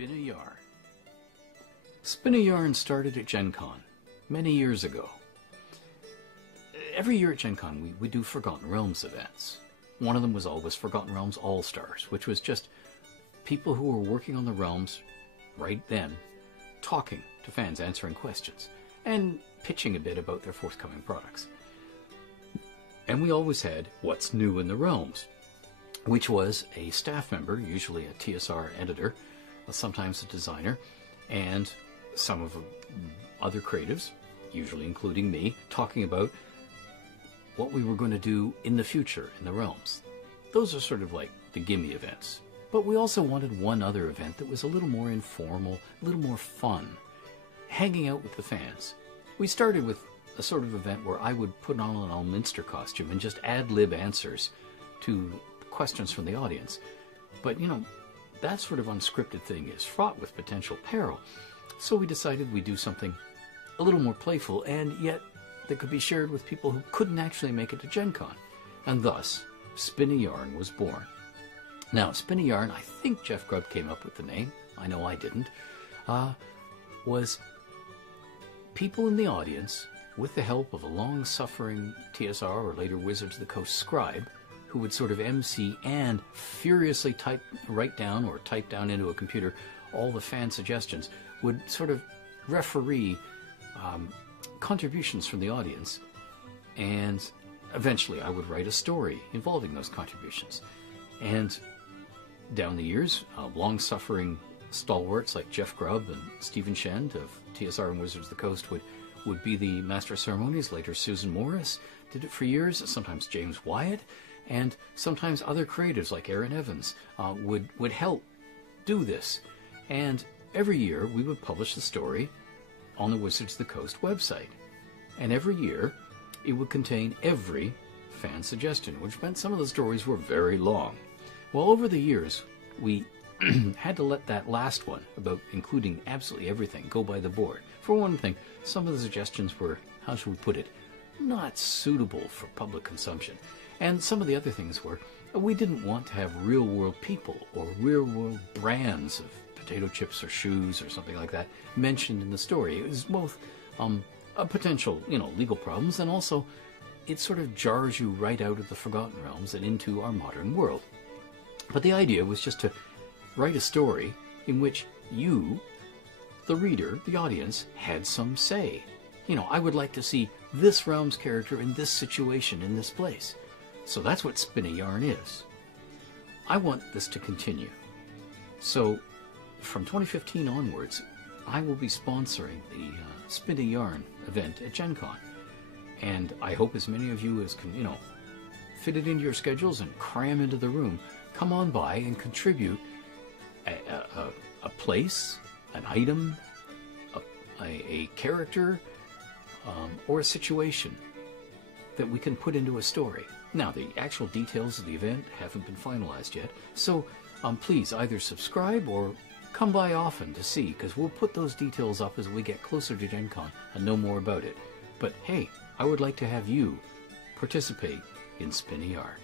Spin a Yarn. Spin a Yarn started at Gen Con many years ago. Every year at Gen Con we do Forgotten Realms events. One of them was always Forgotten Realms All-Stars, which was just people who were working on the realms right then, talking to fans, answering questions, and pitching a bit about their forthcoming products. And we always had What's New in the Realms, which was a staff member, usually a TSR editor, sometimes a designer, and some of the other creatives, usually including me, talking about what we were going to do in the future in the realms. Those are sort of like the gimme events. But we also wanted one other event that was a little more informal, a little more fun, hanging out with the fans. We started with a sort of event where I would put on an All-Minster costume and just ad-lib answers to questions from the audience. But, you know, that sort of unscripted thing is fraught with potential peril. So we decided we'd do something a little more playful and yet that could be shared with people who couldn't actually make it to Gen Con. And thus, Spin a Yarn was born. Now, Spin a Yarn, I think Jeff Grubb came up with the name, I know I didn't, was people in the audience, with the help of a long-suffering TSR or later Wizards of the Coast scribe, who would sort of MC and furiously write down or type down into a computer all the fan suggestions, would sort of referee contributions from the audience, and eventually I would write a story involving those contributions. And down the years, long-suffering stalwarts like Jeff Grubb and Stephen Shend of TSR and Wizards of the Coast would be the Master of Ceremonies. Later Susan Morris did it for years, sometimes James Wyatt, and sometimes other creatives like Aaron Evans would help do this. And every year we would publish the story on the Wizards of the Coast website. And every year it would contain every fan suggestion, which meant some of the stories were very long. Well, over the years, we had to let that last one, about including absolutely everything, go by the board. For one thing, some of the suggestions were, how should we put it, not suitable for public consumption. And some of the other things were, we didn't want to have real-world people or real-world brands of potato chips or shoes or something like that mentioned in the story. It was both a potential, legal problems, and also it sort of jars you right out of the Forgotten Realms and into our modern world. But the idea was just to write a story in which you, the reader, the audience, had some say. I would like to see this realm's character in this situation, in this place. So that's what Spin a Yarn is. I want this to continue. So from 2015 onwards, I will be sponsoring the Spin a Yarn event at Gen Con. And I hope as many of you as can, fit it into your schedules and cram into the room, come on by and contribute a place, an item, a character, or a situation that we can put into a story. Now, the actual details of the event haven't been finalized yet, so please either subscribe or come by often to see, because we'll put those details up as we get closer to Gen Con and know more about it. But hey, I would like to have you participate in Spin a Yarn.